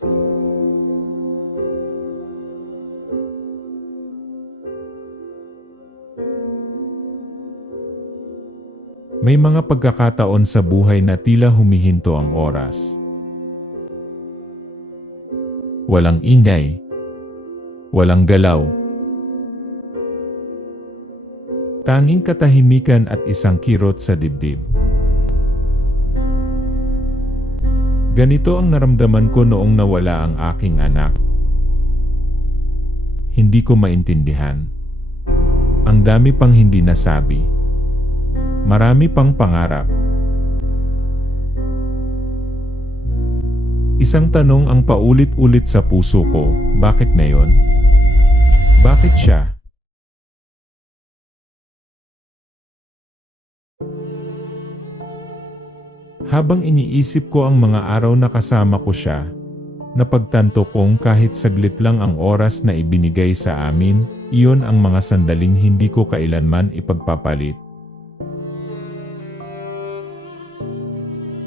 May mga pagkakataon sa buhay na tila humihinto ang oras. Walang ingay. Walang galaw. Tanging katahimikan at isang kirot sa dibdib. Ganito ang naramdaman ko noong nawala ang aking anak. Hindi ko maintindihan. Ang dami pang hindi nasabi. Marami pang pangarap. Isang tanong ang paulit-ulit sa puso ko, bakit ngayon? Bakit siya? Habang iniisip ko ang mga araw na kasama ko siya, napagtanto kong kahit saglit lang ang oras na ibinigay sa amin, iyon ang mga sandaling hindi ko kailanman ipagpapalit.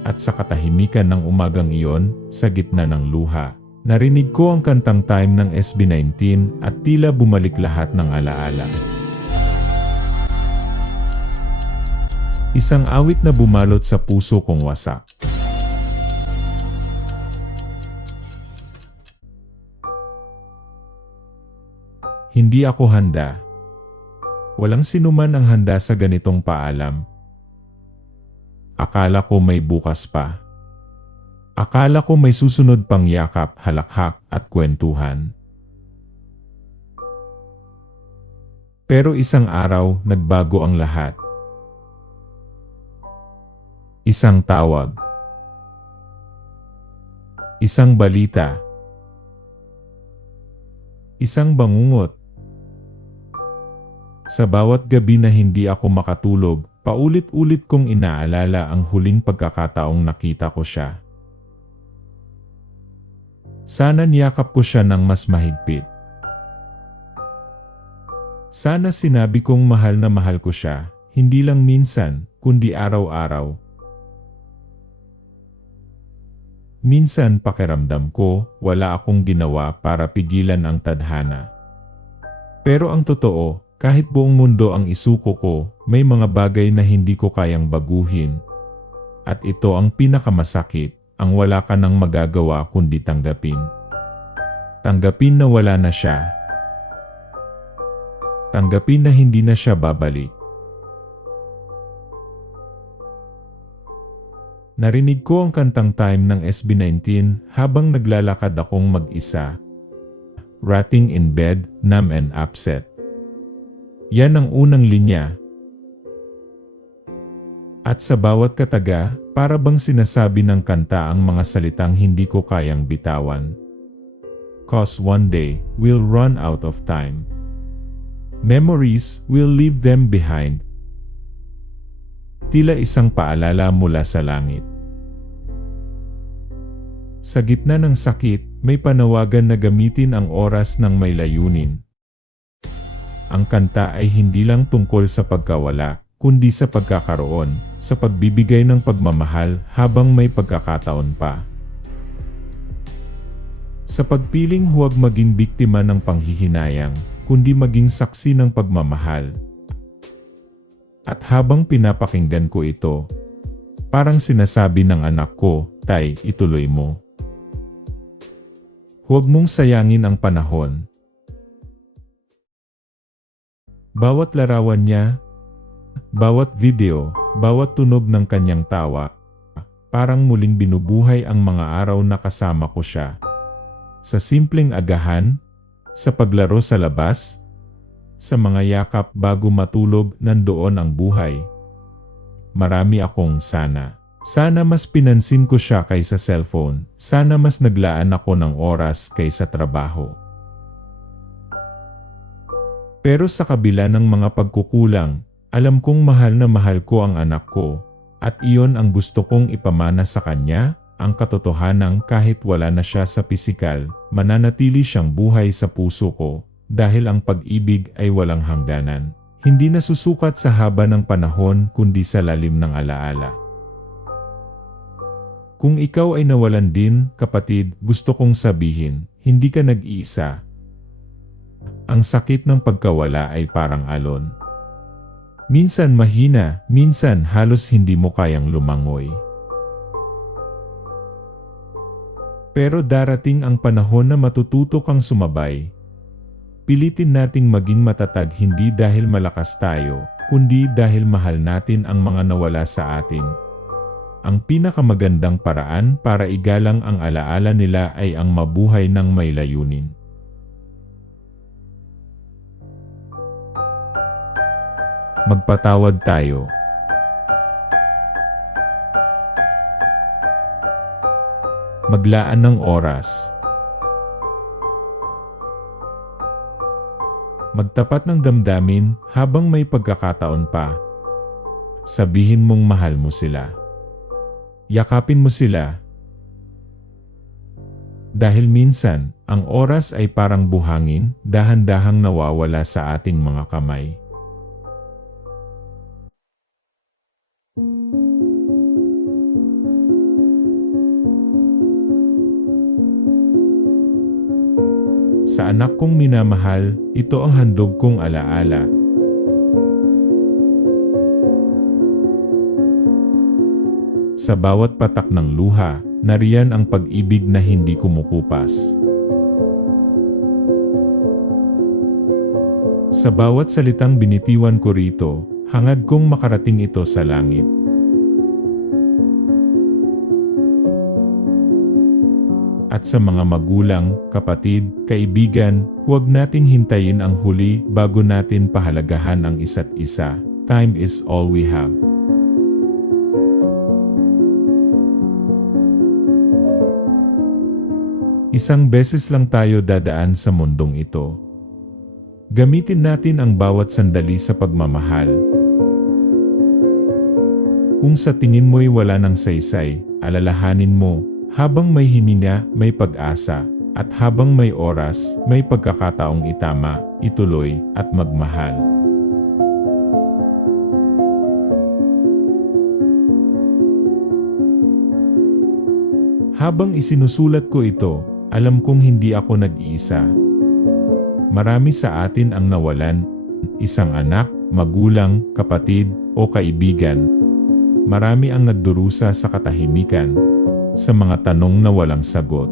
At sa katahimikan ng umagang iyon, sa gitna ng luha, narinig ko ang kantang time ng SB19 at tila bumalik lahat ng alaala. Isang awit na bumalot sa puso kong wasak. Hindi ako handa. Walang sinuman ang handa sa ganitong paalam. Akala ko may bukas pa. Akala ko may susunod pang yakap, halakhak at kwentuhan. Pero isang araw, nagbago ang lahat. Isang tawag. Isang balita. Isang bangungot. Sa bawat gabi na hindi ako makatulog, paulit-ulit kong inaalala ang huling pagkakataong nakita ko siya. Sana niyakap ko siya ng mas mahigpit. Sana sinabi kong mahal na mahal ko siya, hindi lang minsan, kundi araw-araw. Minsan pakiramdam ko, wala akong ginawa para pigilan ang tadhana. Pero ang totoo, kahit buong mundo ang isuko ko, may mga bagay na hindi ko kayang baguhin. At ito ang pinakamasakit, ang wala ka nang magagawa kundi tanggapin. Tanggapin na wala na siya. Tanggapin na hindi na siya babalik. Narinig ko ang kantang time ng SB19 habang naglalakad akong mag-isa. Rotting in bed, numb and upset. Yan ang unang linya. At sa bawat kataga, para bang sinasabi ng kanta ang mga salitang hindi ko kayang bitawan. Cause one day, we'll run out of time. Memories, we'll leave them behind. Tila isang paalala mula sa langit. Sa gitna ng sakit, may panawagan na gamitin ang oras ng may layunin. Ang kanta ay hindi lang tungkol sa pagkawala, kundi sa pagkakaroon, sa pagbibigay ng pagmamahal habang may pagkakataon pa. Sa pagpiling huwag maging biktima ng panghihinayang, kundi maging saksi ng pagmamahal. At habang pinapakinggan ko ito, parang sinasabi ng anak ko, Tay, ituloy mo. Huwag mong sayangin ang panahon. Bawat larawan niya, bawat video, bawat tunog ng kanyang tawa, parang muling binubuhay ang mga araw na kasama ko siya. Sa simpleng agahan, sa paglaro sa labas, sa mga yakap bago matulog nandoon ang buhay. Marami akong sana. Sana mas pinansin ko siya kaysa cellphone. Sana mas naglaan ako ng oras kaysa trabaho. Pero sa kabila ng mga pagkukulang, alam kong mahal na mahal ko ang anak ko, at iyon ang gusto kong ipamana sa kanya, ang katotohanang kahit wala na siya sa pisikal, mananatili siyang buhay sa puso ko, dahil ang pag-ibig ay walang hangganan. Hindi nasusukat sa haba ng panahon kundi sa lalim ng alaala. Kung ikaw ay nawalan din, kapatid, gusto kong sabihin, hindi ka nag-iisa. Ang sakit ng pagkawala ay parang alon. Minsan mahina, minsan halos hindi mo kayang lumangoy. Pero darating ang panahon na matututo kang sumabay. Pilitin nating maging matatag hindi dahil malakas tayo, kundi dahil mahal natin ang mga nawala sa atin. Ang pinakamagandang paraan para igalang ang alaala nila ay ang mabuhay ng may layunin. Magpatawad tayo. Maglaan ng oras. Magtapat ng damdamin habang may pagkakataon pa. Sabihin mong mahal mo sila. Yakapin mo sila. Dahil minsan, ang oras ay parang buhangin, dahan-dahang nawawala sa ating mga kamay. Sa anak kong minamahal, ito ang handog kong alaala. Sa bawat patak ng luha, nariyan ang pag-ibig na hindi kumukupas. Sa bawat salitang binitiwan ko rito, hangad kong makarating ito sa langit. At sa mga magulang, kapatid, kaibigan, huwag nating hintayin ang huli bago natin pahalagahan ang isa't isa. Time is all we have. Isang beses lang tayo dadaan sa mundong ito. Gamitin natin ang bawat sandali sa pagmamahal. Kung sa tingin mo'y wala ng saysay, alalahanin mo, habang may hininga, may pag-asa, at habang may oras, may pagkakataong itama, ituloy, at magmahal. Habang isinusulat ko ito, alam kong hindi ako nag-iisa. Marami sa atin ang nawalan, isang anak, magulang, kapatid, o kaibigan. Marami ang nagdurusa sa katahimikan, sa mga tanong na walang sagot.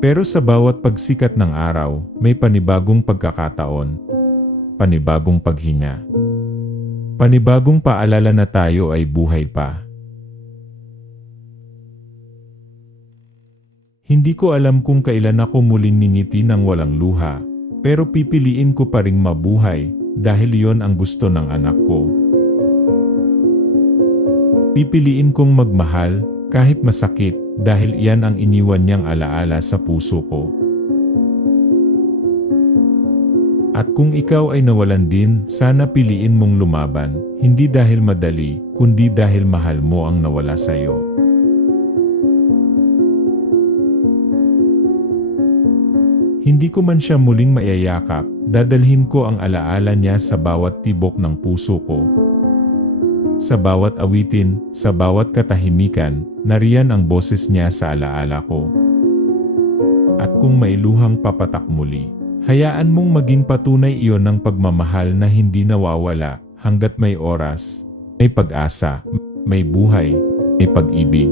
Pero sa bawat pagsikat ng araw, may panibagong pagkakataon, panibagong paghinga. Panibagong paalala na tayo ay buhay pa. Hindi ko alam kung kailan ako muling ningiti ng walang luha, pero pipiliin ko pa ring mabuhay dahil iyon ang gusto ng anak ko. Pipiliin kong magmahal kahit masakit dahil iyan ang iniwan niyang alaala sa puso ko. At kung ikaw ay nawalan din, sana piliin mong lumaban, hindi dahil madali, kundi dahil mahal mo ang nawala sa iyo. Hindi ko man siya muling maiyayakap, dadalhin ko ang alaala niya sa bawat tibok ng puso ko. Sa bawat awitin, sa bawat katahimikan, nariyan ang boses niya sa alaala ko. At kung mailuhang papatak muli, hayaan mong maging patunay iyon ng pagmamahal na hindi nawawala hanggat may oras, may pag-asa, may buhay, may pag-ibig.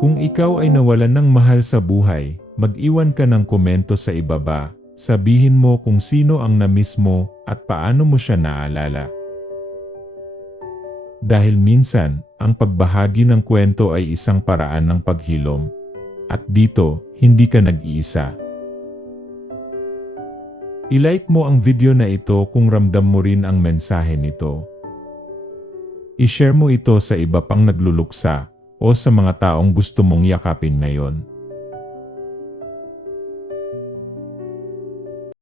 Kung ikaw ay nawalan ng mahal sa buhay, mag-iwan ka ng komento sa ibaba, sabihin mo kung sino ang namiss mo at paano mo siya naalala. Dahil minsan, ang pagbahagi ng kwento ay isang paraan ng paghilom. At dito, hindi ka nag-iisa. I-like mo ang video na ito kung ramdam mo rin ang mensahe nito. I-share mo ito sa iba pang nagluluksa o sa mga taong gusto mong yakapin ngayon.